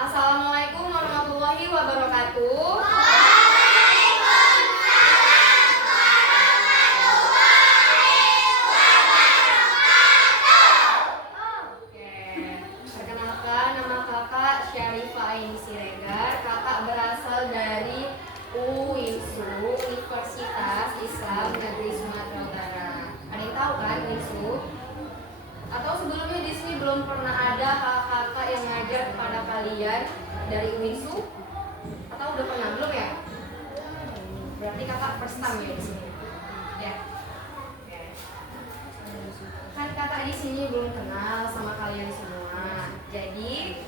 Assalamualaikum warahmatullahi wabarakatuh. Oke, perkenalkan nama kakak Syarifah Aini Siregar. Kakak berasal dari UINSU, Universitas Islam Negeri Sumatera Utara. Ada yang tahu kan UINSU? Atau sebelumnya di sini belum pernah ada kakak-kakak yang ngajar kepada kalian dari UINSU? Atau udah pernah? Belum ya? Berarti kakak first time ya di sini. Ya. Oke. Kan kakak di sini belum kenal sama kalian semua. Jadi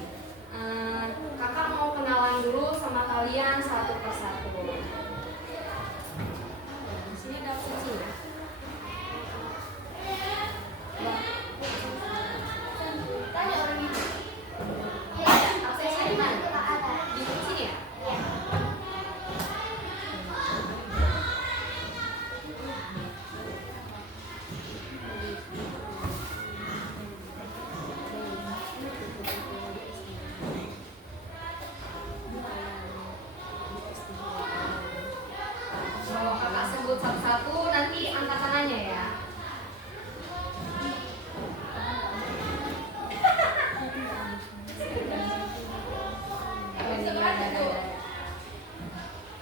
kakak mau kenalan dulu sama kalian satu persatu. Di sini ada kuncinya. Tanya orang itu. Aksesnya di mana? Di sini ya? Kalau kakak sebut satu-satu nanti angkat tangannya ya.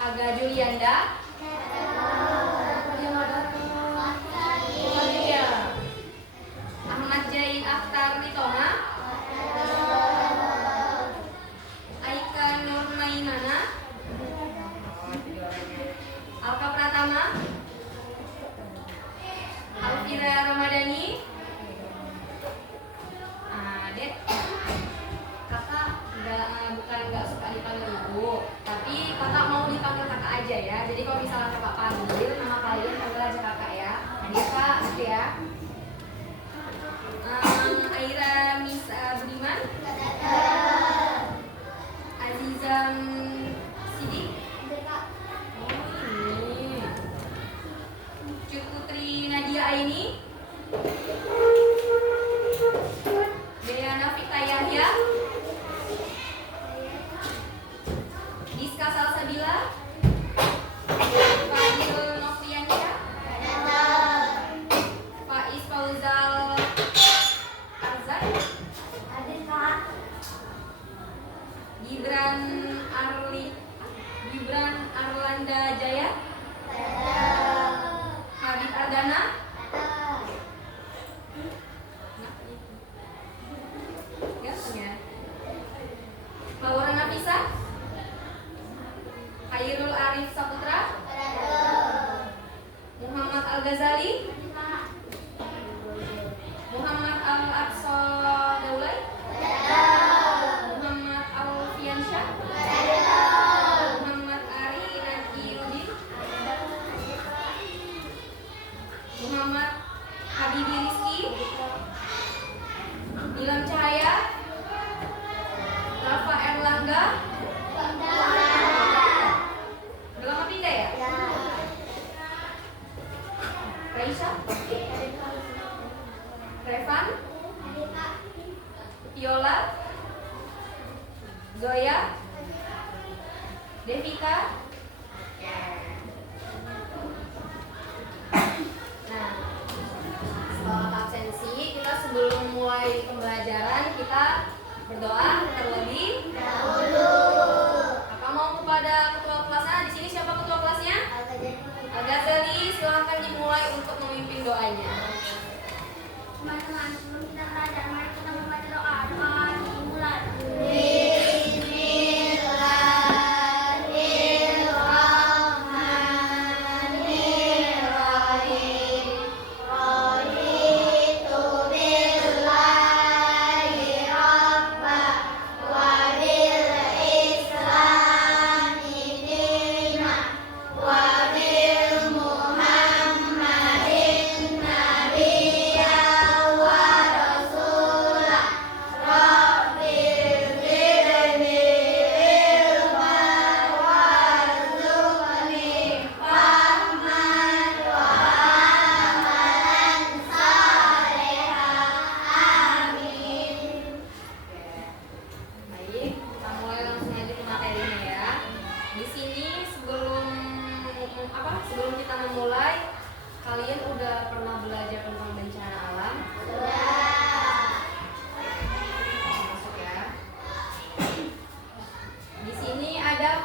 Aga Julianda. Ahmad Jain Akhtar Nitona. Aika Nurmainana. Alka Pratama. Alfira Ramadhani. Dek, kakak bukan nggak suka dipanggil ibu, tapi kakak mau dipanggil kakak aja ya. Jadi kalau misalnya kakak panggil nama kalian, panggil aja kakak ya. Bisa gitu ya. Aira Misa Budiman. Azizan Sidik. Oh ini. Cut Putri Nadia Aini. Deana Vita Yahya. Diska Salsabila. Fadil Nofriansyah. Faiz Fauzal Arzan. Gibran Arlanda Jaya. Habib Ardana. Ganteng ya. Maura Nafisa. Khairul Arif Saputra. Muhammad Al-Ghazali. Muhammad Al-Aqsa Daulay. Muhammad Alfiansyah. Muhammad Ari Najiruddin. Muhammad Habibi Rizki. Ilham Cahaya. Rafa Erlangga. Udah lama pindah ya? Raisa. Revan. Viola. Zoya. Devika. Nah, setelah absensi, kita sebelum mulai pembelajaran kita berdoa terlebih dahulu. Kakak mau kepada ketua kelasnya. Di sini siapa ketua kelasnya? Al-Ghazali. Silahkan dimulai untuk memimpin doanya. Teman-teman, sebelum kita belajar, mari kita membaca doa. Doa dimulai. Raditu billahi rabba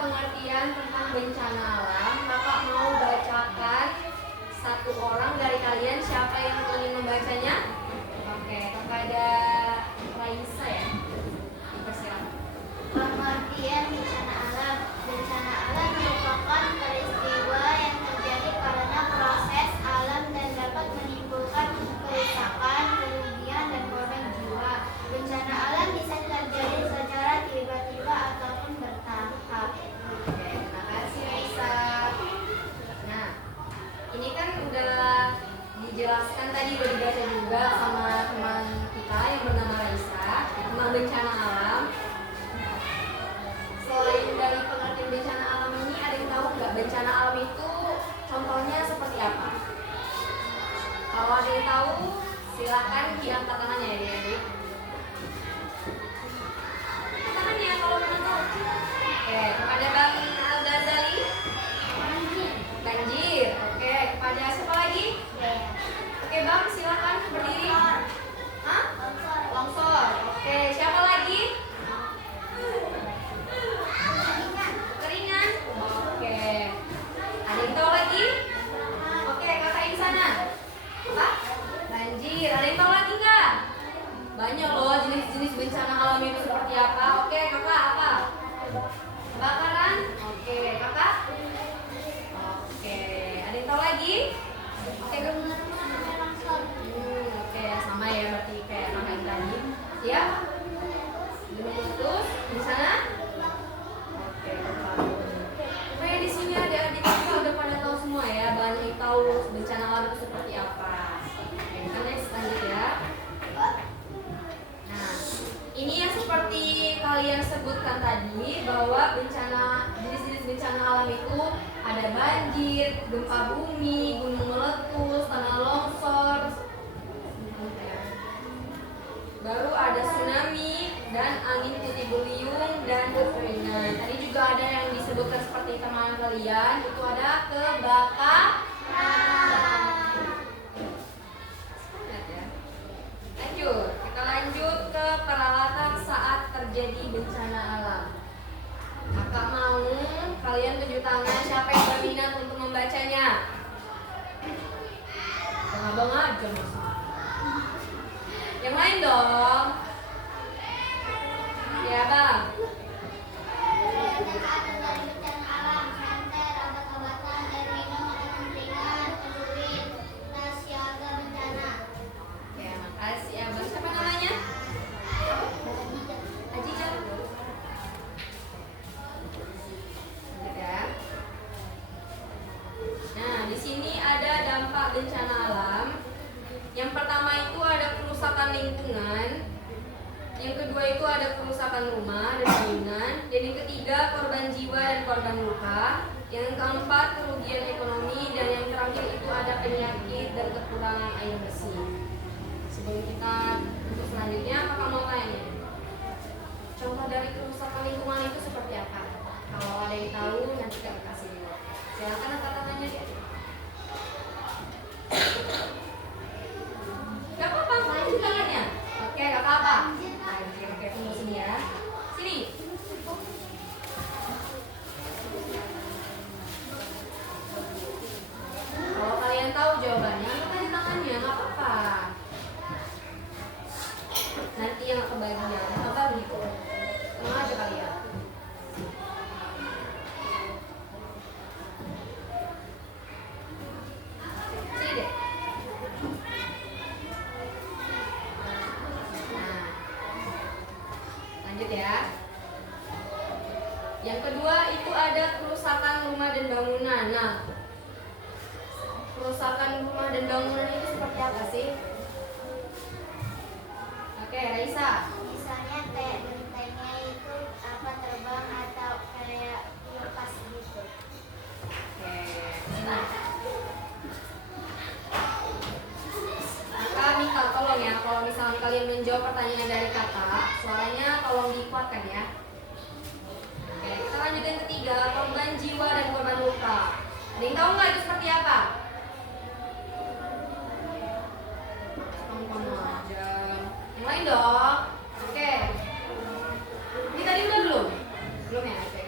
pengertian tentang bencana alam, kakak mau bacakan satu orang dari kalian. Siapa yang ingin membacanya? Oke, kepada Raisa ya. Persilakan. Pengertian bencana alam. Bencana alam merupakan peristiwa yang terjadi karena proses alam dan dapat menimbulkan kerusakan, kerugian, dan korban jiwa. Bencana alam bisa terjadi secara tiba-tiba ataupun bertahap. Oke, terima kasih Raisa. Nah, ini kan udah dijelaskan tadi, udah dibaca juga sama teman kita yang bernama Raisa tentang bencana alam. Selain dari pengertian bencana alam ini, ada yang tahu nggak bencana alam itu contohnya seperti apa? Kalau ada yang tahu, silakan diangkat tangannya ya, adik. Tangannya kalau mau tahu. Oke, kepada Bang Al-Ghazali. Banjir. Oke, kepada siapa lagi? Oke, Bang, silakan berdiri. Hah? Longsor. Oke, siapa lagi? Keringan. Oke. Ada yang tahu lagi? Oke, kakak di sana. Apa? Banjir. Ada yang tahu lagi nggak? Banyak loh jenis-jenis bencana alam itu seperti apa. Oke, kakak apa? Kebakaran. Oke, kakak. Oke, ada yang tahu lagi? Oke, oke, sama ya berarti kayak kakak yang tadi. Siap? Belum putus di sana? Oke, kayak di sini adik-adik kita udah pada tahu semua ya, banyak yang tahu bencana alam itu seperti apa. Oke, kita next lanjut ya. Nah, ini yang seperti kalian sebutkan tadi, bahwa jenis-jenis bencana alam itu ada banjir, gempa bumi, gunung meletus, tanah longsor, baru ada tsunami dan angin puting beliung dan kekeringan. Tadi juga ada yang disebutkan seperti teman kalian, itu ada kebakaran. Lanjut, kita lanjut ke peralatan saat terjadi bencana alam. Kakak mau kalian tunjuk tangan siapa yang berminat untuk membacanya. Abang aja masa. Yang lain dong. Ya bang. Ada dari bencana alam, santer, obat-obatan, air minum, kepentingan, fluid, siaga bencana. Ya makasih abang. Siapa namanya? Haji Jal. Ya. Nah di sini ada dampak bencana alam. Yang pertama itu ada kerusakan lingkungan. Yang kedua itu ada kerusakan rumah dan bangunan. Dan yang ketiga korban jiwa dan korban luka. Yang keempat kerugian ekonomi. Dan yang terakhir itu ada penyakit dan kekurangan air bersih. Sebelum kita untuk selanjutnya, kakak mau tanya, contoh dari kerusakan lingkungan itu seperti apa? Kalau ada yang tahu nanti kita kasih dulu. Silakan angkat tangannya dia. Gak apa-apa, lanjut tangannya. Oke, gak apa-apa. Oke, tunggu sini ya. Sini. Kalau kalian tahu jawabannya, angkat aja tangannya, gak apa-apa. Nanti yang kebagian, apa gitu. Tenang aja kalian. Sini deh. Nah, lanjut ya. Yang kedua itu ada kerusakan rumah dan bangunan. Nah, kerusakan rumah dan bangunan itu seperti apa sih? Oke, Raisa. Misalnya kayak gentengnya itu apa terbang atau kayak lepas gitu. Oke, nah. Kakak minta tolong ya, kalau misalnya kalian menjawab pertanyaan dari kakak, suaranya tolong dikuatkan ya. Oke, kita lanjut yang ketiga, korban jiwa dan korban luka. Ada yang tahu nggak itu seperti apa? Kamu aja. Yang lain dong. Oke. Ini tadi udah belum? Belum ya? Oke.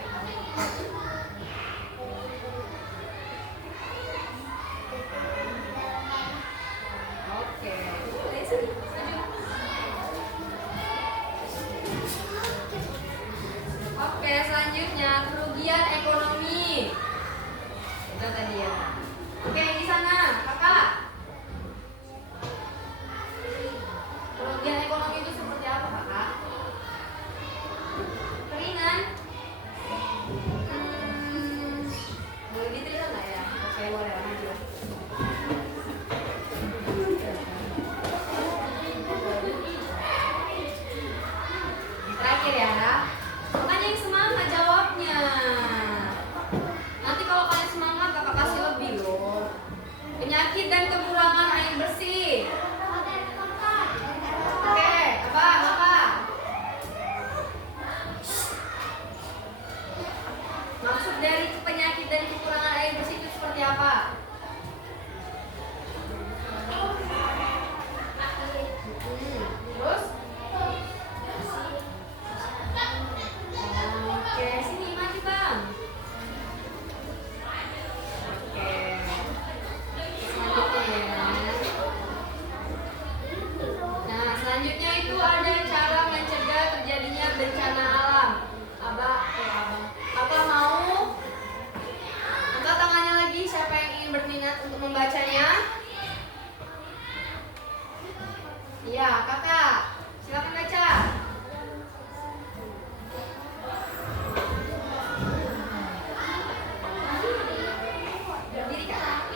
Oke, selanjutnya kerugian ekonomi. Itu tadi ya. Oke, di sana, kakak. Kerugian ekonomi itu seperti apa, kakak? Keringan? Boleh diterima nggak ya? Oke, boleh maju. Terakhir ya. Makanya yang semangat jawabnya. Nanti kalau kalian semangat, kakak kasih lebih loh. Penyakit dan kekurangan air bersih. Oke, apa? Maksud dari penyakit dan kekurangan air bersih itu seperti apa? Terus? Oke, sini maju bang. Oke, selanjutnya ya. Nah, selanjutnya itu ada cara mencegah terjadinya bencana alam. Abang. Apa mau? Angkat tangannya lagi. Siapa yang ingin berminat untuk membacanya? Iya, kakak. Silakan baca. Berdiri kak.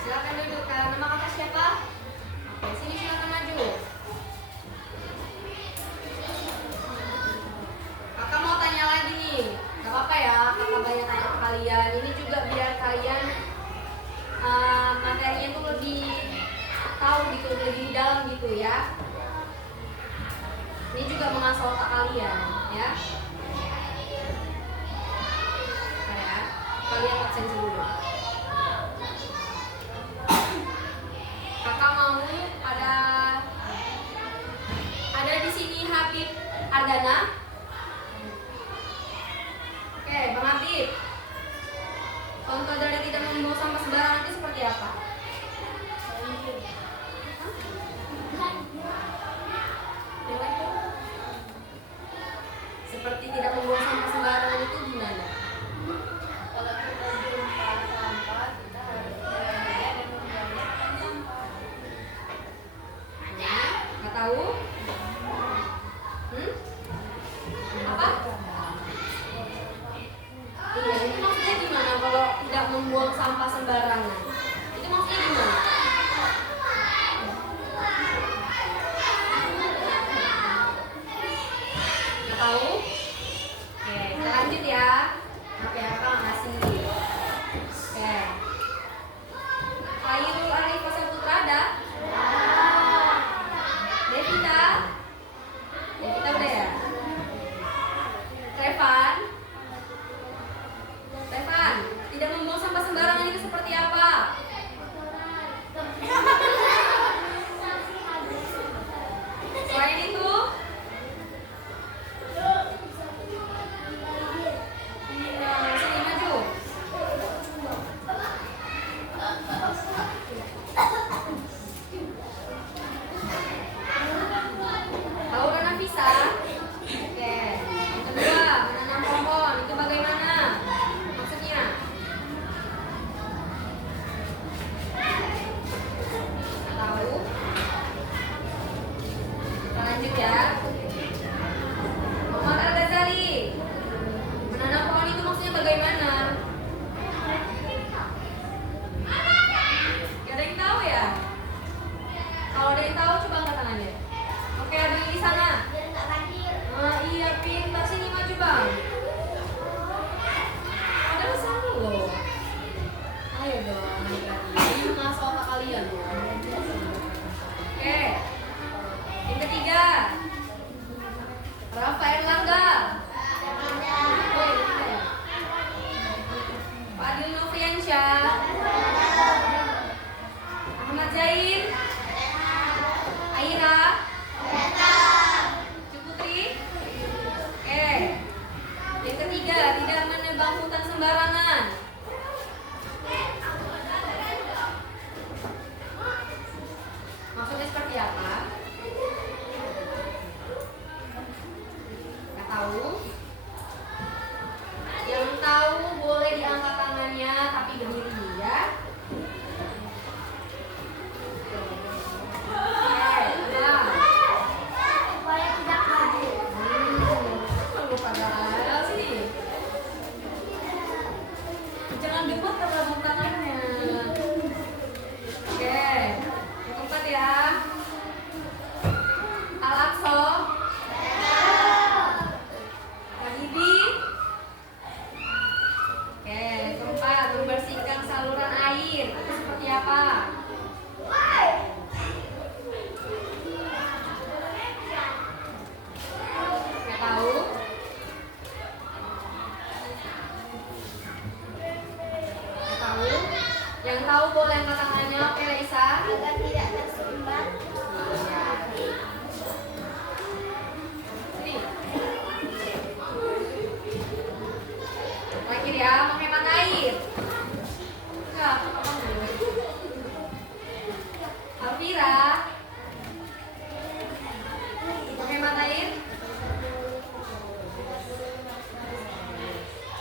Silakan duduk. Nama kakak siapa? Oke, sini silakan maju. Kakak mau tanya lagi nih. Gak apa-apa ya, kakak banyak tanya ke kalian. Ini juga biar kalian materinya tuh lebih tahu gitu, lebih dalam gitu ya. Ini juga mengasah otak kalian ya. Kayak kalian absen dulu. Kakak mau ada di sini Habib Ardana. Oke, Bang Habib. Contoh dari tidak membuang sampah sembarangan itu seperti apa? Seperti tidak membuang sampah sembarangan itu gimana? Kalau kita jumpa sampah, kita harus berhati-hati dan membuangnya sampah. Nggak tahu? Apa? Iya, itu maksudnya gimana kalau tidak membuang sampah sembarangan? Itu maksudnya gimana? Nggak tahu? Oke, kita lanjut ya. Oke, kakak ngasih. Oke. Khairul Arif Putra ada? Devita udah ya? Revan, tidak membuang sampah sembarangan itu seperti apa? Selain itu? Iya, sini maju. Laura Nafisa. Oke. Yang kedua, menanam pohon. Itu bagaimana? Maksudnya? Nggak tahu. Kita lanjut ya. Muhammad Al-Ghazali. Menanam pohon itu maksudnya bagaimana? Gak ada yang tahu ya? Kalau ada yang tahu coba angkat tangannya. Oke, ada yang di sana. Iya, pintar. Sini maju bang. Ada sana loh. Ayo dong. Ini mengasah otak kalian loh. Oke. Yang ketiga, Rafael Langga. Oh, yang ketiga ya. Fadil Noviansyah. Ahmad Zain. Aira. Cuputri. Oke. tahu? Yang tahu boleh diangkat tangannya tapi berdiri ya. Supaya tidak maju. Kalau pada ada sih. Jangan dibuat terlalu tangannya. Oke, yang keempat ya. Al-Aqsa. Habibi. Oke, keempat, membersihkan saluran air. Itu seperti apa? Nggak tahu? Nggak tahu? Yang tahu boleh angkat tangannya. Oke, Laisa. Agar tidak tersumbat. Sini. Terakhir ya, menghemat air. Enggak, apa dulu? Alvira. Menghemat air.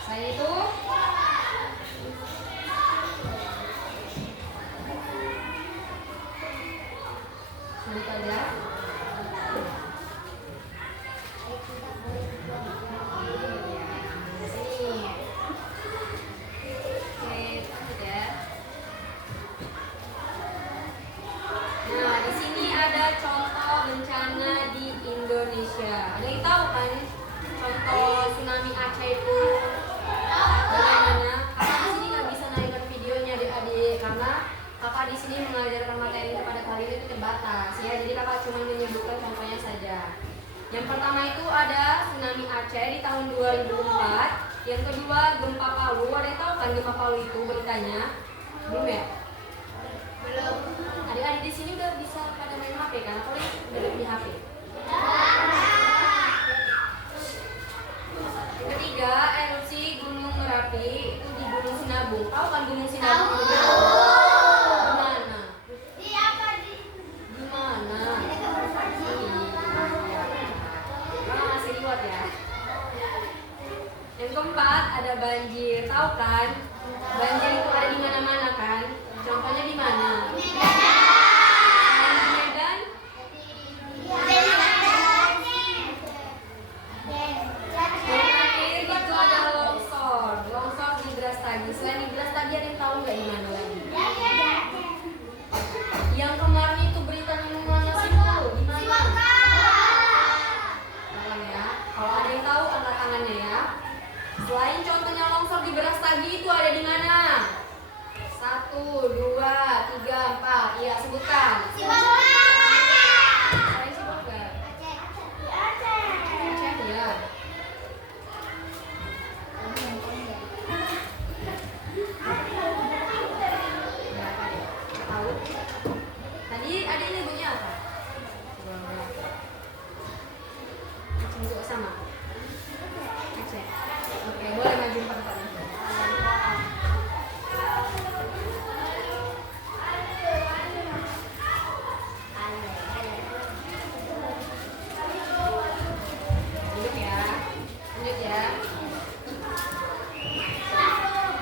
Saya itu sebut aja. Sini. Oke, lanjut ya. Nah, di sini ada contoh bencana di Indonesia. Ada yang tahu kan contoh tsunami Aceh itu bagaimana? Kakak di sini nggak bisa naikkan videonya adik-adik karena kakak di sini mengajarkan materi kepada kalian itu terbatas ya. Jadi kakak cuma menyebutkan contohnya saja. Yang pertama itu ada tsunami Aceh di tahun 2004. Yang kedua gempa Palu. Ada yang tahu kan gempa Palu itu beritanya? Belum ya? Belum. Adik-adik di sini udah bisa pada main HP kan? Atau udah di HP? Yang ketiga, erupsi Gunung Merapi itu di Gunung Sinabung. Tahu kan Gunung Sinabung? Tahu. Di mana? Di apa di? Di mana? Ini kamar mandi. Kakak ngasih reward ya. Yang keempat ada banjir. Tahu kan? Banjir itu ada di mana-mana kan? Contohnya di mana? Selain di Medan, yang terakhir itu ada longsor. Longsor di Brastagi. Selain di Brastagi ada yang tahu nggak di mana lagi? Yang kemarin itu beritanya mana sih Bu? Di mana? Tangan ya. Kalau ada yang tahu angkat tangannya ya. Selain contohnya longsor di Brastagi itu ada di mana? 1, 2, 3, 4. Iya, sebutkan. Selain sebutkan. Aceh ya. Berapa ya? Tahu? Tadi ada nyebutnya apa? Aceh juga sama. Aceh. Oke, boleh maju 4 kali. Duduk ya. Lanjut ya.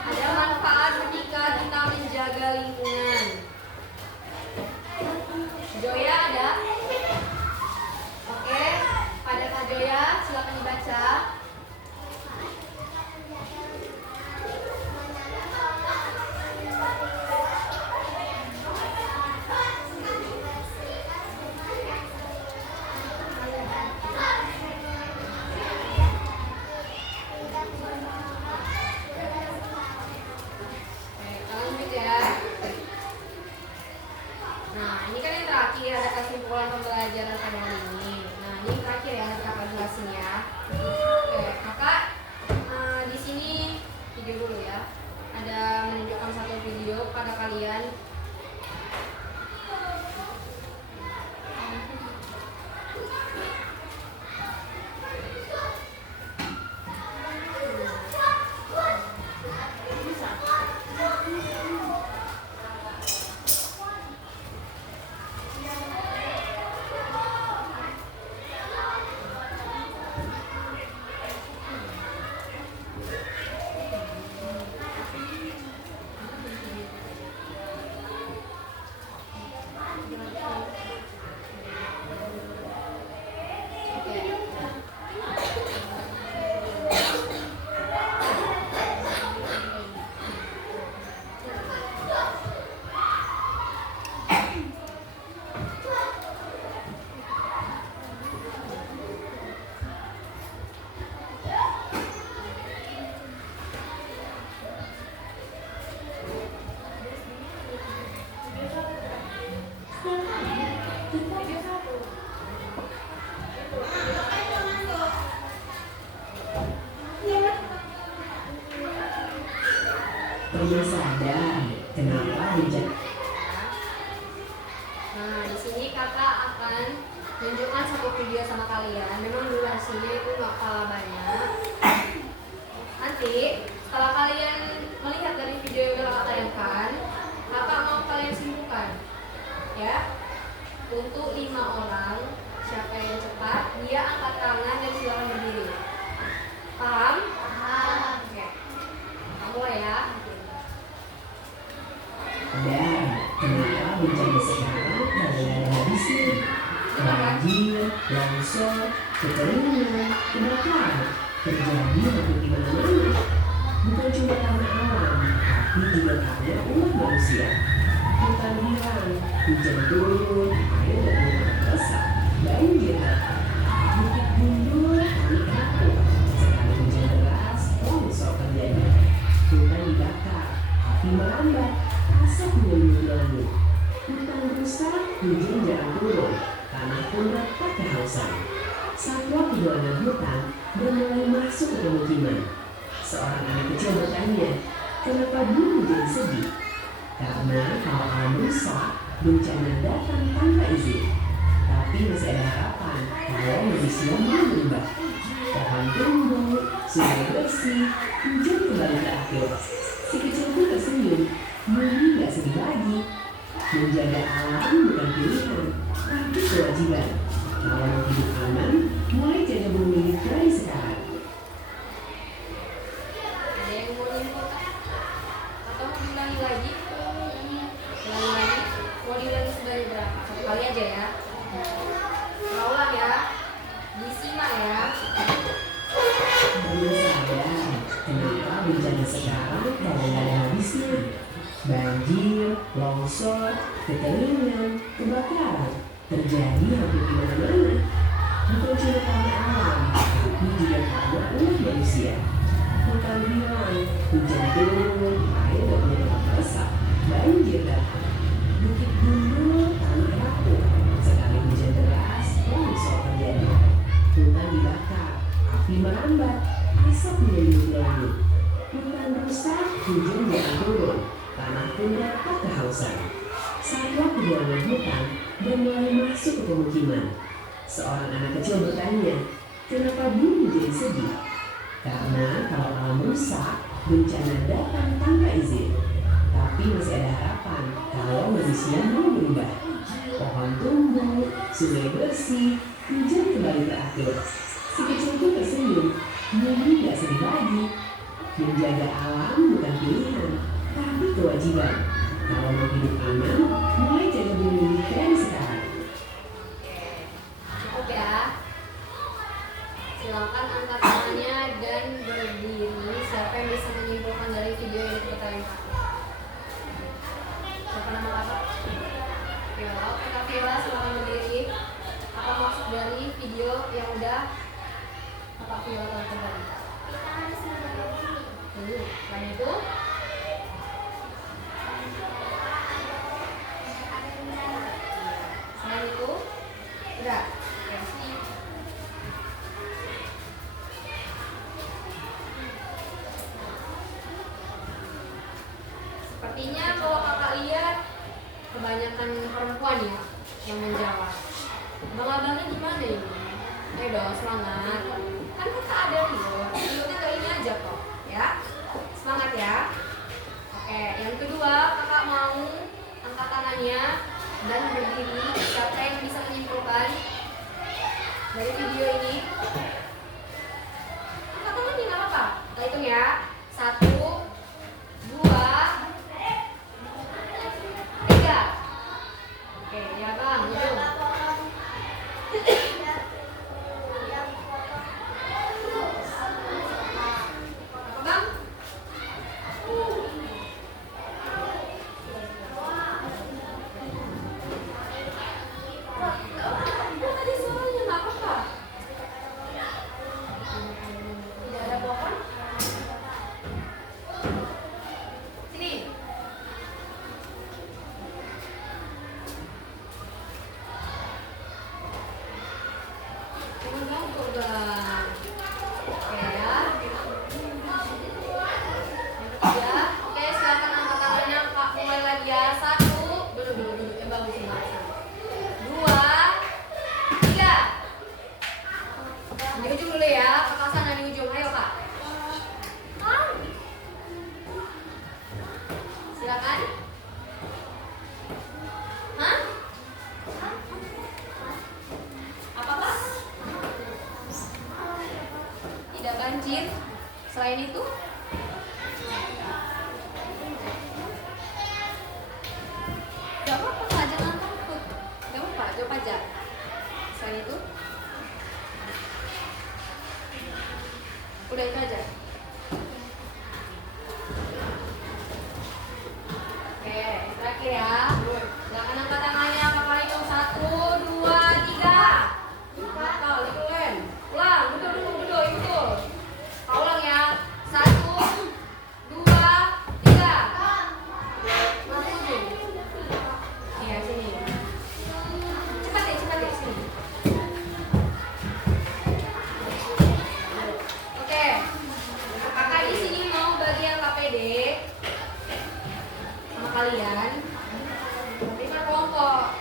Ada manfaat ketika kita menjaga lingkungan. Joya ada? Oke, pada Kak Joya silakan dibaca. Belum sadar kenapa bencana. Nah, di sini kakak akan tunjukkan satu video sama kalian. Memang durasinya itu nggak kalah banyak. Nanti setelah kalian melihat dari video yang udah kakak tayangkan, kakak mau kalian simpulkan, ya. Untuk 5 orang, siapa yang cepat, dia angkat tangan dan silakan berdiri. Paham? Paham. Oke. Kamu ya. Dan kenapa bencana sekarang karena ada habisnya? Banjir, longsor, kekeringan, kebakaran terjadi hampir di mana-mana. Bukan cuma karena alam, tapi juga karena ulah manusia. Hutan hilang, hujan turun, air dan mulai basah, banjir datang. Bukit gundul, tanah rapuh. Sekali hujan deras, longsor terjadi. Hutan dibakar, api merambat, asap menyembur langit. Hutan rusak, hujan jarang turun, tanah pun retak kehausan. Satwa kehilangan hutan dan mulai masuk ke pemukiman. Seorang anak kecil bertanya, kenapa bumi jadi sedih? Karena kalau alam rusak, bencana datang tanpa izin. Tapi masih ada harapan kalau manusia mau berubah. Pohon tumbuh, sungai bersih, hujan kembali teratur. Si kecil pun tersenyum, bumi gak sedih lagi. Menjaga alam bukan pilihan, tapi kewajiban. Kalau mau hidup aman, mulai jaga bumi dari sekarang. Ada yang mau nyimpulkan? Atau mau diulangi lagi? Ulangi lagi. Mau diulangi sebanyak berapa? Satu kali aja ya. Ulang ya. Disimak ya. Belum sadar kenapa bencana sekarang kalau nggak ada habisnya. Banjir, longsor, kekeringan, kebakaran terjadi hampir di mana-mana. Bukan cuma karena alam, tapi juga karena ulah manusia. Hutan hilang, hujan turun, air dan mulai basah, banjir datang. Bukit gundul, tanah rapuh. Sekali hujan deras, longsor terjadi. Hutan dibakar, api merambat, asap menyembur langit. Hutan rusak, hujan jarang turun, tanah pun retak kehausan. Satwa kehilangan hutan dan mulai masuk ke pemukiman. Seorang anak kecil bertanya, kenapa bumi jadi sedih? Karena kalau alam rusak, bencana datang tanpa izin. Tapi masih ada harapan kalau manusia mau berubah. Pohon tumbuh, sungai bersih, hujan kembali teratur. Si kecil pun tersenyum, bumi gak sedih lagi. Menjaga alam bukan pilihan, tapi kewajiban. Kalau mau hidup aman, mulai jaga bumi dari sekarang. Cukup ya. Silakan angkat tangannya dan berdiri. Siapa yang bisa menyimpulkan dari video yang kita tayangkan? Siapa nama kakak? Viola. Oke Kak Viola, silakan berdiri. Apa maksud dari video yang udah Kakak Viola tonton tadi? Kita harus menjaga bumi. Selain itu, berat. Ya, sini. Sepertinya kalau kakak lihat kebanyakan perempuan ya yang menjawab. Abang-abangnya gimana ini? Ayo dong semangat. Kan kakak ada Rio. Rio itu ini aja kok, ya. Semangat ya. Oke, yang kedua kakak mau angkat tangannya dan berdiri. Siapa yang bisa menyimpulkan dari video ini? Angkat tangannya nggak apa-apa. Kita hitung ya. 1, 2, 3. Oke, ya bang, hitung. tidak banjir. Selain itu, gak apa-apa Kak, jangan takut. Gak apa-apa, jawab aja. Selain itu, udah itu aja. Oke, terakhir ya. Silakan angkat tangannya, kakak hitung 1, 2, 3. Batal, itu kan. Ulang, betul, itu. Kau ulang ya. 1, 2, 3. Masuk. Iya, sini. Cepat deh, sini. Oke. Kakak di sini mau bagian KPD sama kalian. Tapi per kelompok.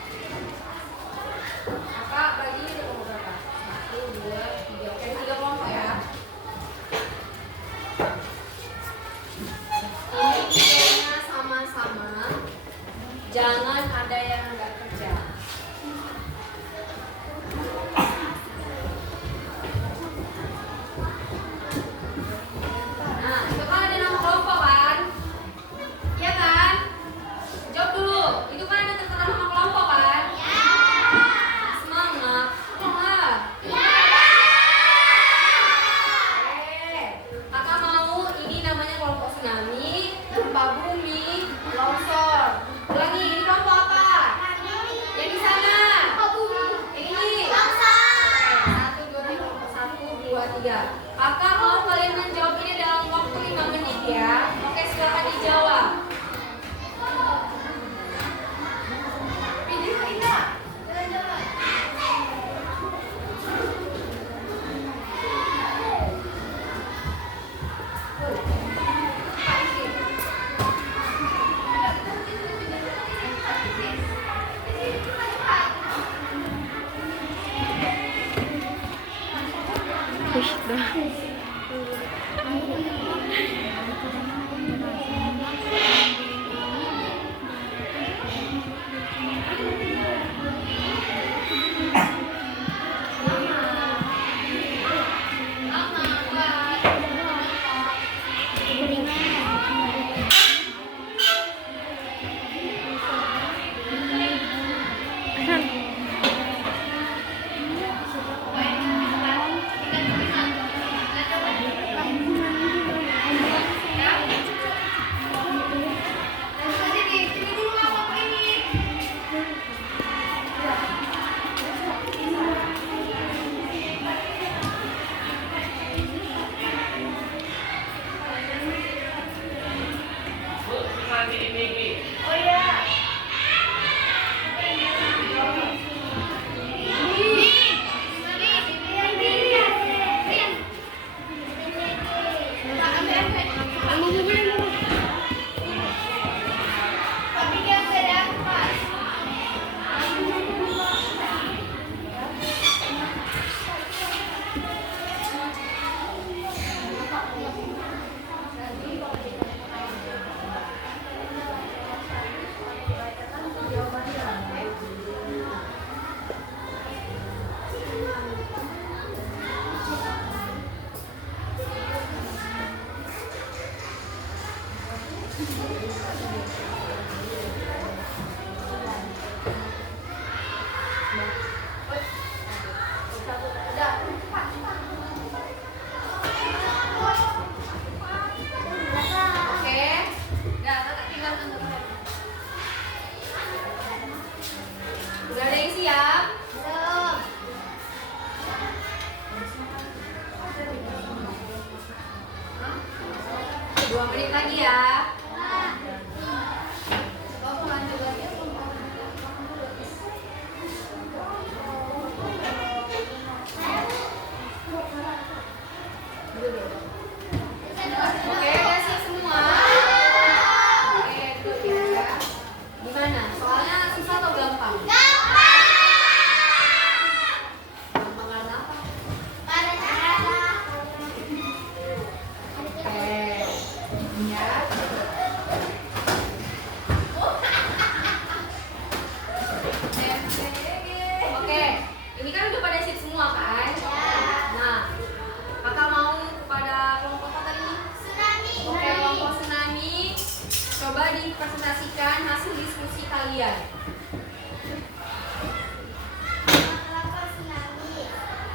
Kakak bagi ini kelompok berapa? 1, 2, 3. Oke, 3 kelompok ya. Ini videonya sama-sama. Jangan ada yang nggak kerja. Nah, itu kan ada nama kelompok kan? Iya kan? Jawab dulu. Itu kan ada tertera nama kelompok kan? Iya. Semangat. Semangat. Iya. Oke. Kakak mau ini namanya kelompok tsunami, gempa bumi, longsor. Ulangi, ini kelompok apa? Yang di sana. Ini. Longsor. 1, 2, 3, kelompok 1, 2, 3. Kakak mau kalian menjawab ini dalam waktu 5 menit ya. Oke, silakan dijawab. lagi ya. Oke, udah siap semua. Oke, dulu ya. Gimana? Soalnya susah atau gampang? Gampang karena apa? Oke, ini kan udah pada siap semua kan? Nah, kakak mau kalian? Apa tsunami?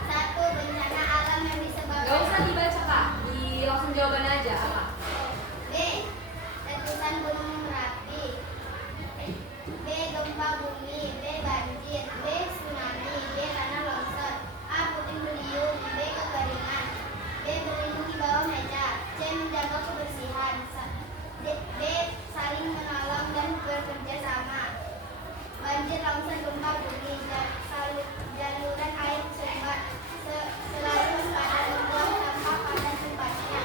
1. Bencana alam yang disebabkan. Gak usah dibaca kak, langsung jawaban aja apa? B. Letusan gunung Merapi. B. Gempa bumi. B. Banjir. B. Tsunami. D. Tanah longsor. A. Puting beliung. B. Kekeringan. D. Berlindung di bawah meja. C. Menjaga kebersihan. D. Saling menolong dan bekerja sama. Banjir, longsor, gempa bumi. Jaluran air sumber. Selalu waspada membuang sampah pada tempatnya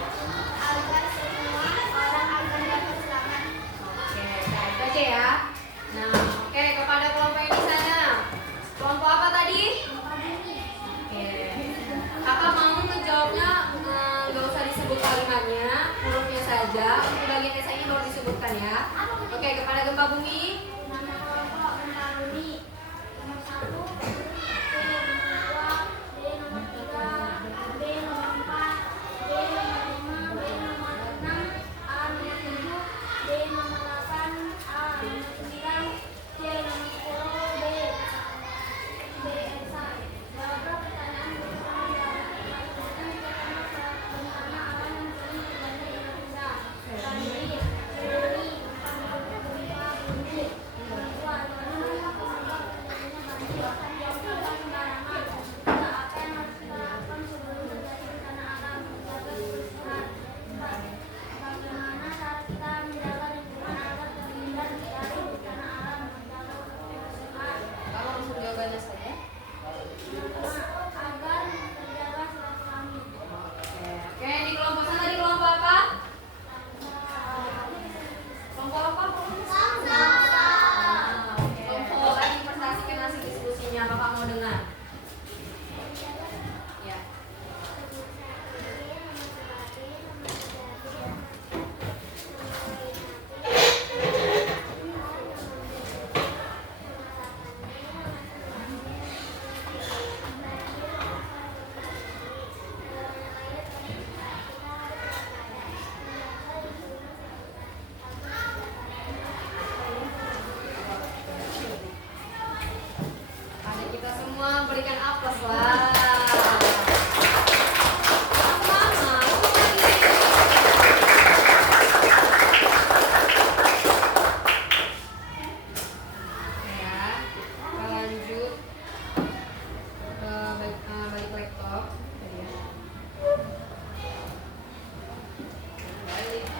agar semua orang akan dapat selamat. Oke, baik aja ya. Nah, oke, kepada kelompok yang di sana. Kelompok apa tadi? Oke. Kakak mau ngejawabnya nggak usah disebut kalimatnya, hurufnya saja. Untuk bagian esainya baru disebutkan ya. Oke, kepada gempa bumi. Nama kelompok gempa bumi. Nomor 1, B. Nomor 2, B. Nomor 3, B. Nomor 4, B. Nomor 5, B. Nomor 6, A. Nomor 7, B. Nomor 8, A. Nomor 9, C. Nomor 10, B. Esa. Jawablah pertanyaan bersama bencana alam yang sering terjadi di Indonesia. Banjir, tsunami, gempa bumi. Kedua, bagaimana penyebab terjadinya banjir? Yang sembarangan. Tiga, apa yang harus kita lakukan sebelum terjadi bencana alam? Menjaga kebersihan. Empat, bagaimana cara kita menjaga lingkungan agar terhindar dari bencana alam? Menjaga kebersihan. Kamu langsung jawabannya saja. Agar terjaga silaturahmi. Oke, di kelompok sana di kelompok apa? Kelompok apa? Kelompok tadi presentasikan hasil diskusinya. Kakak mau dengar? Ya. Pada kita semua berikan aplaus lah. Oke ya, kita lanjut ke balik laptop. Tadi ya. Balik ya.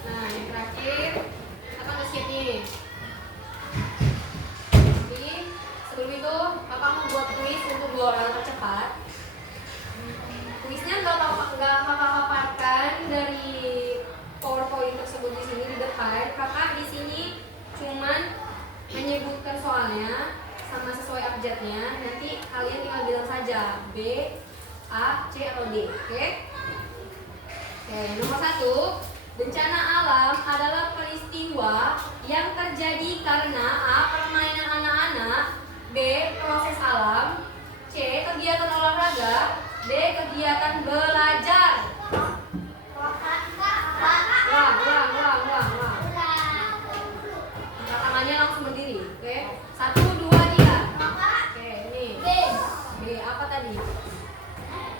Nah, yang terakhir, apa nge skip nih? Tapi sebelum itu, kakak mau buat kuis untuk 2 orang tercepat. Kuisnya nggak kakak paparkan dari PowerPoint tersebut di sini di depan. Kakak di sini cuman menyebutkan soalnya sama sesuai abjadnya. Nanti kalian tinggal bilang saja B, A, C atau D. Oke? Oke, nomor 1. Bencana alam adalah peristiwa yang terjadi karena A. Permainan anak-anak, B. Proses alam, C. Kegiatan olahraga, D. Kegiatan belajar. Ulang. Angkat tangannya langsung berdiri. Oke, 1, 2, 3. Oke, ini B. Apa tadi?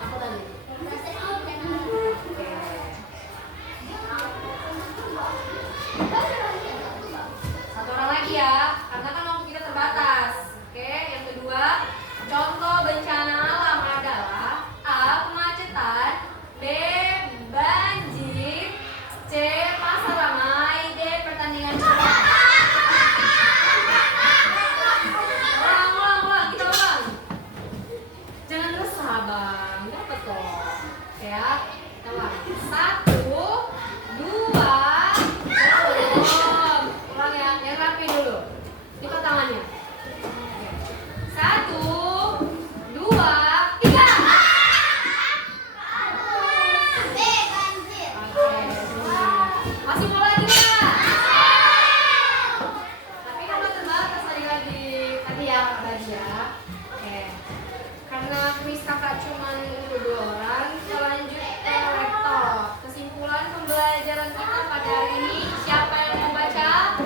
Oke. Satu orang lagi ya, karena kan waktu kita terbatas. Oke, yang kedua, contoh bencana alam adalah A. Kemacetan, B. Banjir, C. Pasar ramai, D. Pertandingan bola. Ulang, kita ulang. Jangan resah bang, dapat kok. Oke ya, kita ulang. 1, 2, ulang ya, yang rapi dulu. Lipat tangannya. 1, 2, 3. Oke, masih mau lagi. Karena kuis kakak cuma itu 2 orang, kita lanjut ke laptop. Kesimpulan pembelajaran kita pada hari ini, siapa yang mau baca?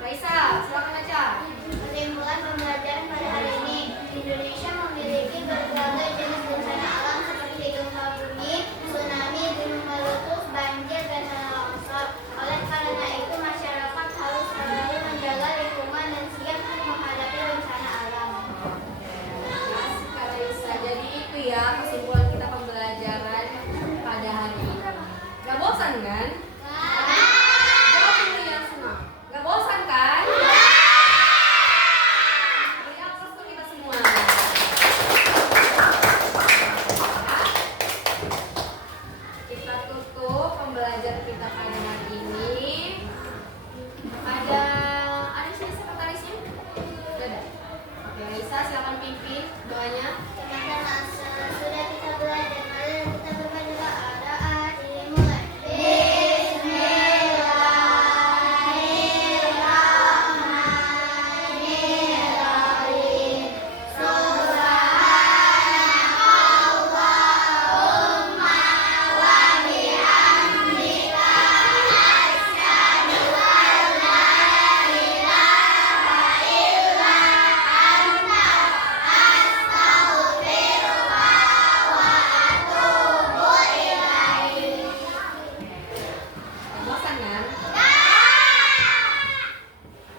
Raisa, silakan baca. Kesimpulan pembelajaran pada hari ini, Indonesia memiliki berbagai jenis bencana alam seperti gempa bumi, tsunami, gunung meletus, banjir, dan tanah longsor. Oleh karena itu, masyarakat harus selalu menjaga lingkungan dan siap menghadapi bencana alam. Kak Raisa, jadi itu ya kesimpulan kita pembelajaran pada hari ini. Gak bosan kan? Jawab dulu yang semua. Gak bosan kan? Beri aplaus untuk kita semua. Kita tutup pembelajaran kita pada hari ini. Ada sih sekretarisnya? Ada. Oke, Raisa silakan pimpin doanya. Teman-teman, sudah kita belajar, mari kita berdoa. Doa dimulai. Bismillahirrahmanirrahim. Bosan kan?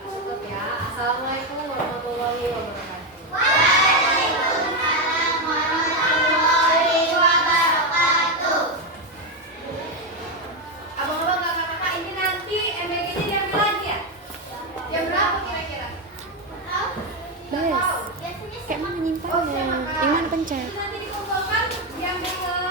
Tutup ya. Assalamualaikum warahmatullahi wabarakatuh. Waalaikumsalam warahmatullahi wabarakatuh. Abang-abang, kakak-kakak, ini nanti MBG-nya diambil lagi ya? Jam berapa kira-kira? Bes, kayak mana nyimpannya? Yang mana pencet? Nanti dikumpulkan diambil ke